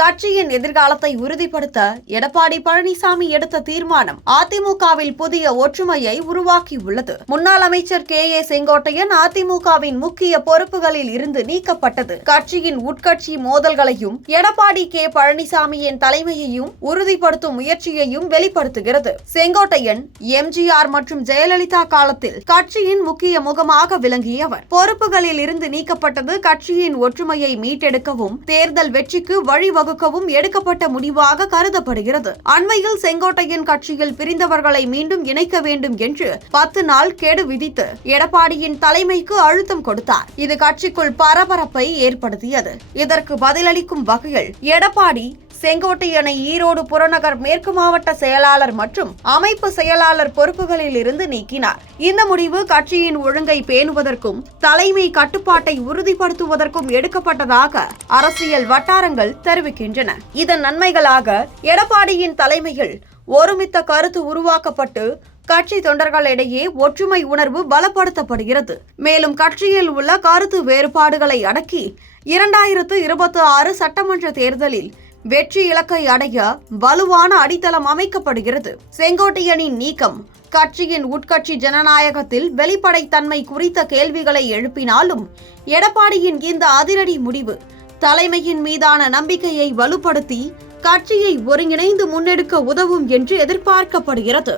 கட்சியின் எதிர்காலத்தை உறுதிப்படுத்த எடப்பாடி பழனிசாமி எடுத்த தீர்மானம் அதிமுகவில் புதிய ஒற்றுமையை உருவாக்கியுள்ளது. முன்னாள் அமைச்சர் KA செங்கோட்டையன் அதிமுகவின் முக்கிய பொறுப்புகளில் இருந்து நீக்கப்பட்டது கட்சியின் உட்கட்சி மோதல்களையும் எடப்பாடி பழனிசாமியின் தலைமையையும் உறுதிப்படுத்தும் முயற்சியையும் வெளிப்படுத்துகிறது. செங்கோட்டையன் MGR மற்றும் ஜெயலலிதா காலத்தில் கட்சியின் முக்கிய முகமாக விளங்கியவர். பொறுப்புகளில் இருந்து நீக்கப்பட்டது கட்சியின் ஒற்றுமையை மீட்டெடுக்கவும் தேர்தல் வெற்றிக்கு வழிவகுக்கவும் எடுக்கப்பட்ட முடிவாக கருதப்படுகிறது. அண்மையில் செங்கோட்டையன் கட்சியில் பிரிந்தவர்களை மீண்டும் இணைக்க வேண்டும் என்று 10 நாள் கெடு விதித்து எடப்பாடியின் தலைமைக்கு அழுத்தம் கொடுத்தார். இது கட்சிக்குள் பரபரப்பை ஏற்படுத்தியது. இதற்கு பதிலளிக்கும் வகையில் எடப்பாடி செங்கோட்டையனை ஈரோடு புறநகர் மேற்கு மாவட்ட செயலாளர் மற்றும் அமைப்பு செயலாளர் பொறுப்புகளில் இருந்து நீக்கினார். இந்த முடிவு கட்சியின் ஒழுங்கை பேணுவதற்கும் தலைமை கட்டுப்பாட்டை உறுதிப்படுத்துவதற்கும் எடுக்கப்பட்டதாக அரசியல் வட்டாரங்கள் தெரிவிக்கின்றன. இதன் நன்மைகளாக எடப்பாடியின் தலைமையில் ஒருமித்த கருத்து உருவாக்கப்பட்டு கட்சி தொண்டர்களிடையே ஒற்றுமை உணர்வு பலப்படுத்தப்படுகிறது. மேலும் கட்சியில் உள்ள கருத்து வேறுபாடுகளை அடக்கி 2026 சட்டமன்ற தேர்தலில் வெற்றி இலக்கை அடைய வலுவான அடித்தளம் அமைக்கப்படுகிறது. செங்கோட்டையனின் நீக்கம் கட்சியின் உட்கட்சி ஜனநாயகத்தில் வெளிப்படைத்தன்மை குறித்த கேள்விகளை எழுப்பினாலும் எடப்பாடியின் இந்த அதிரடி முடிவு தலைமையின் மீதான நம்பிக்கையை வலுப்படுத்தி கட்சியை ஒருங்கிணைந்து முன்னெடுக்க உதவும் என்று எதிர்பார்க்கப்படுகிறது.